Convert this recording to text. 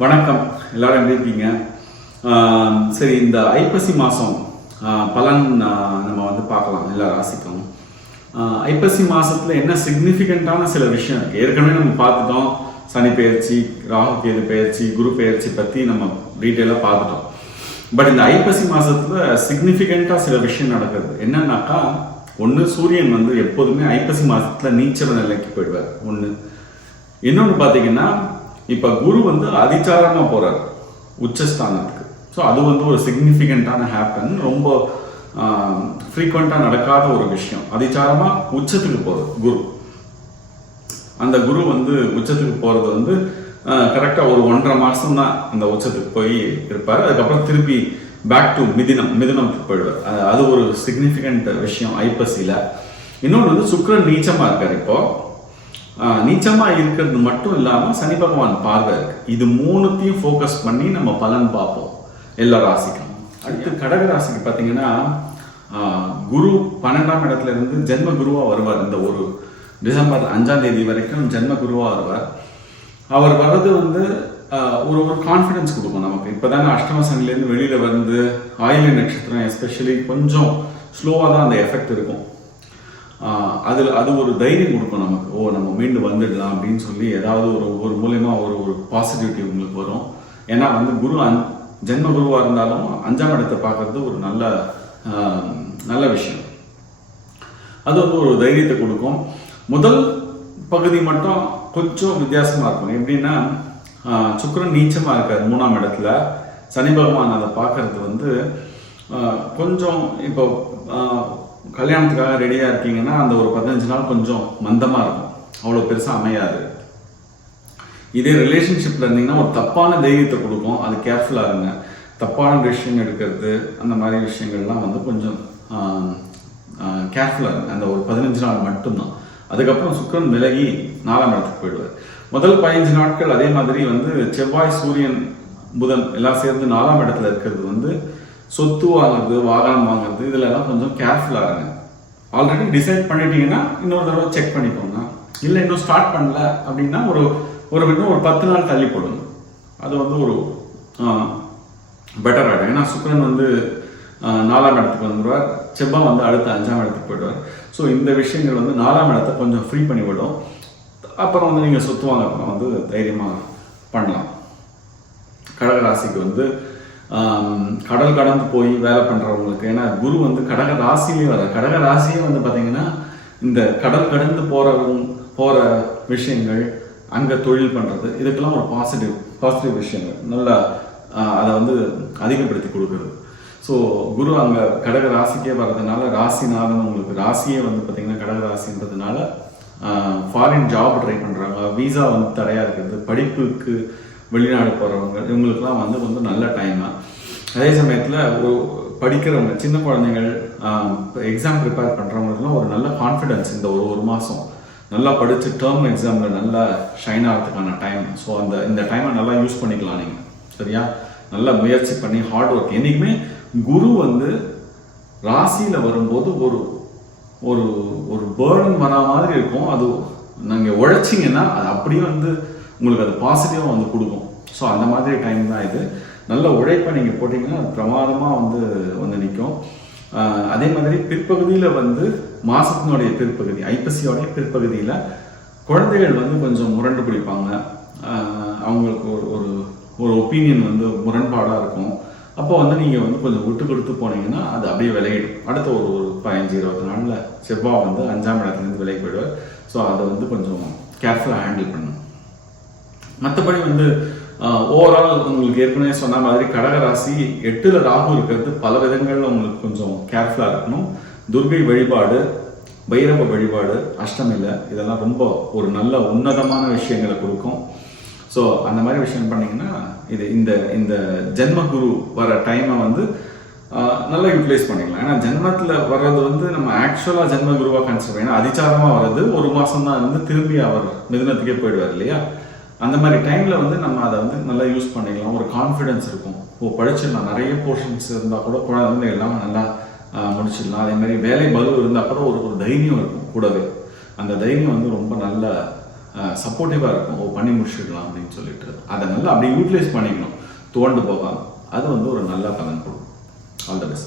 வணக்கம். எல்லாரும் எப்படி இருக்கீங்க? சரி இந்த ஐப்பசி மாதம் பலன் நம்ம வந்து பார்க்கலாம். எல்லா ராசிக்கும். ஐப்பசி மாதத்தில் என்ன சிக்னிஃபிகண்ட்டான சில விஷயம் இருக்குது ஏற்கனவே நம்ம பார்த்துட்டோம். சனி பெயர்ச்சி ராகு கேது பெயர்ச்சி குரு பெயர்ச்சி பற்றி நம்ம டீட்டெயிலாக பார்த்துட்டோம். பட் இந்த ஐப்பசி மாதத்தில் சிக்னிஃபிகண்ட்டாக சில விஷயம் நடக்குது. என்னன்னாக்கா ஒன்று சூரியன் வந்து எப்போதுமே ஐப்பசி மாதத்தில் நீச்சல நிலைக்கு போயிடுவார். ஒன்று இன்னொன்று பார்த்தீங்கன்னா இப்போ குரு வந்து அதிச்சாரமாக போகிறார் உச்சஸ்தானத்துக்கு. ஸோ அது வந்து ஒரு சிக்னிஃபிகண்ட்டான ஹேப்பன் ரொம்ப ஃப்ரீக்வெண்ட்டாக நடக்காத ஒரு விஷயம். அதிச்சாரமாக உச்சத்துக்கு போகிறது குரு. அந்த குரு வந்து உச்சத்துக்கு போகிறது வந்து கரெக்டாக ஒரு ஒன்றரை மாதம் தான் அந்த உச்சத்துக்கு போய் இருப்பார். அதுக்கப்புறம் திருப்பி பேக் டு மிதினம் மிதினத்துக்கு போயிடுவார். அது- ஒரு சிக்னிஃபிகண்ட் விஷயம் ஐப்பசியில். இன்னொன்று வந்து சுக்கரன் நீச்சமாக இருக்கார் இப்போது ஆஹ் நீச்சமா இருக்கிறது மட்டும் இல்லாம சனி பகவான் பார்வை இருக்கு. இது மூணுத்தையும் ஃபோக்கஸ் பண்ணி நம்ம பலன் பார்ப்போம். எல்லா ராசிக்கும். அடுத்து கடக ராசிக்கு பார்த்தீங்கன்னா குரு பன்னெண்டாம் இடத்துல இருந்து ஜென்ம குருவா வருவார். இந்த ஒரு டிசம்பர் அஞ்சாம் தேதி வரைக்கும் ஜென்ம குருவா வருவார். அவர் வர்றது வந்து ஒரு ஒரு கான்ஃபிடன்ஸ் கொடுக்கும் நமக்கு. இப்போதானே அஷ்டம சனிலேருந்து வெளியில வந்து ஆயில நட்சத்திரம் எஸ்பெஷலி கொஞ்சம் ஸ்லோவாக தான் அந்த எஃபெக்ட் இருக்கும். அதில் அது ஒரு தைரியம் கொடுக்கும் நமக்கு. ஓ நம்ம மீண்டு வந்துடலாம் அப்படின்னு சொல்லி ஏதாவது ஒரு ஒரு மூலயமா ஒரு ஒரு பாசிட்டிவிட்டி உங்களுக்கு வரும். ஏன்னா வந்து குரு அந் ஜென்ம குருவாக இருந்தாலும் அஞ்சாம் இடத்தை பார்க்கறது ஒரு நல்ல நல்ல விஷயம். அது வந்து ஒரு தைரியத்தை கொடுக்கும். முதல் பகுதி மட்டும் கொஞ்சம் வித்தியாசமாக இருக்கும். எப்படின்னா சுக்கரன் சுக்கிரன் இருக்காது மூணாம் இடத்துல. சனி பகவான் அதை பார்க்கறது வந்து கொஞ்சம் இப்போ கல்யாணத்துக்காக ரெடியாக இருக்கீங்கன்னா அந்த ஒரு பதினஞ்சு நாள் கொஞ்சம் மந்தமாக இருக்கும். அவ்வளோ பெருசாக அமையாது. இதே ரிலேஷன்ஷிப்பில் இருந்தீங்கன்னா ஒரு தப்பான தைரியத்தை கொடுக்கும். அது கேர்ஃபுல்லாக இருங்க. தப்பான டிசிஷன் எடுக்கிறது அந்த மாதிரி விஷயங்கள்லாம் வந்து கொஞ்சம் கேர்ஃபுல்லாக இருங்க. அந்த ஒரு பதினஞ்சு நாள் மட்டும்தான். அதுக்கப்புறம் சுக்கரன் விலகி நாலாம் இடத்துக்கு போயிடுவார். முதல் பதினஞ்சு நாட்கள் அதே மாதிரி வந்து செவ்வாய் சூரியன் புதன் எல்லாம் சேர்ந்து நாலாம் இடத்துல இருக்கிறது வந்து சொத்து வாங்குறது வாகனம் வாங்குறது இதுல கொஞ்சம் கேர்ஃபுல்லாக இருங்க. ஆல்ரெடி டிசைட் பண்ணிட்டீங்கன்னா இன்னொரு தடவை செக் பண்ணிக்கோங்க. இல்லை இன்னும் ஸ்டார்ட் பண்ணல அப்படின்னா ஒரு ஒரு இன்னும் ஒரு பத்து நாள் தள்ளி போடுங்க. அது வந்து ஒரு பெட்டர் ஆகிடும் ஏன்னா சுக்ரன் வந்து நாலாம் இடத்துக்கு வந்துடுவார் செவ்வாய் வந்து அடுத்த அஞ்சாம் இடத்துக்கு போயிடுவார். ஸோ இந்த விஷயங்கள் வந்து நாலாம் இடத்த கொஞ்சம் ஃப்ரீ பண்ணிவிடும் அப்புறம் வந்து நீங்கள் சொத்து வாங்க அப்புறம் வந்து தைரியமாக பண்ணலாம். கடகராசிக்கு வந்து கடல் கடந்து போய் வேலை பண்ணுறவங்களுக்கு ஏன்னா குரு வந்து கடக ராசியிலே வர கடக ராசியே வந்து பார்த்திங்கன்னா இந்த கடல் கடந்து போகிறவங்க போகிற விஷயங்கள் அங்கே தொழில் பண்ணுறது இதுக்கெல்லாம் ஒரு பாசிட்டிவ் பாசிட்டிவ் விஷயங்கள். நல்லா அதை வந்து அதிகப்படுத்தி கொடுக்குறது. ஸோ குரு அங்கே கடக ராசிக்கே வர்றதுனால ராசினாலும் உங்களுக்கு ராசியே வந்து பார்த்திங்கன்னா கடக ராசின்றதுனால ஃபாரின் ஜாப் ட்ரை பண்ணுறாங்க வீசா வந்து தடையாக இருக்கிறது. படிப்புக்கு வெளிநாடு போகிறவங்க இவங்களுக்குலாம் வந்து கொஞ்சம் நல்ல டைம் அதே சமயத்தில் ஒரு படிக்கிறவங்க சின்ன குழந்தைகள் எக்ஸாம் ப்ரிப்பேர் பண்ணுறவங்களுக்குலாம் ஒரு நல்ல கான்ஃபிடென்ஸ் இந்த ஒரு ஒரு மாதம் நல்லா படித்து டேர்ம் எக்ஸாமில் நல்லா ஷைன் ஆகிறதுக்கான டைம் ஸோ அந்த இந்த டைமை நல்லா யூஸ் பண்ணிக்கலாம் நீங்கள் சரியா? நல்லா முயற்சி பண்ணி ஹார்ட் ஒர்க் என்னைக்குமே குரு வந்து ராசியில் வரும்போது ஒரு ஒரு ஒரு பேர்டன் வரா மாதிரி இருக்கும். அது நீங்கள் உழைச்சிங்கன்னா அது அப்படியே வந்து உங்களுக்கு அது பாசிட்டிவாக வந்து கொடுக்கும். ஸோ அந்த மாதிரி டைம் தான் இது. நல்ல உழைப்பை நீங்கள் போட்டிங்கன்னா அது பிரமாதமாக வந்து வந்து நிற்கும் அதே மாதிரி பிற்பகுதியில் வந்து மாதத்தினுடைய பிற்பகுதி ஐப்பசியோடைய பிற்பகுதியில் குழந்தைகள் வந்து கொஞ்சம் முரண்டு பிடிப்பாங்க. அவங்களுக்கு ஒரு ஒரு ஒரு ஒப்பீனியன் வந்து முரண்பாடாக இருக்கும். அப்போ வந்து நீங்கள் வந்து கொஞ்சம் விட்டு கொடுத்து போனீங்கன்னா அது அப்படியே விலகிடும். அடுத்த ஒரு ஒரு பதினஞ்சு இருபது நாளில் செவ்வாய் வந்து அஞ்சாம் இடத்துலேருந்து விலகி போயிடுவார். ஸோ அதை வந்து கொஞ்சம் கேர்ஃபுல்லாக ஹேண்டில் பண்ணணும். மற்றபடி வந்து ஓவரால் உங்களுக்கு ஏற்கனவே சொன்ன மாதிரி கடக ராசி எட்டுல ராகு இருக்கிறது. பல விதங்களில் உங்களுக்கு கொஞ்சம் கேர்ஃபுல்லாக இருக்கணும். துர்கை வழிபாடு பைரவ வழிபாடு அஷ்டமில்ல இதெல்லாம் ரொம்ப ஒரு நல்ல உன்னதமான விஷயங்களை கொடுக்கும். ஸோ அந்த மாதிரி விஷயம் பண்ணிங்கன்னா இது இந்த இந்த ஜென்ம குரு வர டைமை வந்து நல்லா யூட்டிலைஸ் பண்ணிக்கலாம். ஏன்னா ஜென்மத்தில் வர்றது வந்து நம்ம ஆக்சுவலாக ஜென்ம குருவாக கன்சிடர் ஏன்னா அதிச்சாரமாக வர்றது ஒரு மாதம் தான் இருந்து திரும்பி அவர் மிதனத்துக்கே போயிடுவார் இல்லையா? அந்த மாதிரி டைமில் வந்து நம்ம அதை வந்து நல்லா யூஸ் பண்ணிக்கலாம். ஒரு கான்ஃபிடன்ஸ் இருக்கும். ஓ படிச்சிடலாம். நிறைய போர்ஷன்ஸ் இருந்தால் கூட குழந்தை எல்லாம் நல்லா முடிச்சிடலாம். அதே மாதிரி வேலை பலு இருந்தால் கூட ஒரு ஒரு தைரியம் இருக்கும் கூடவே. அந்த தைரியம் வந்து ரொம்ப நல்ல சப்போர்ட்டிவாக இருக்கும். ஓ பண்ணி முடிச்சிடலாம் அப்படின்னு சொல்லிட்டு. அதை நல்லா அப்படி யூட்டிலைஸ் பண்ணிக்கணும். துவண்டு போகாமல் அது வந்து ஒரு நல்ல பலன் கொடுக்கும். All the best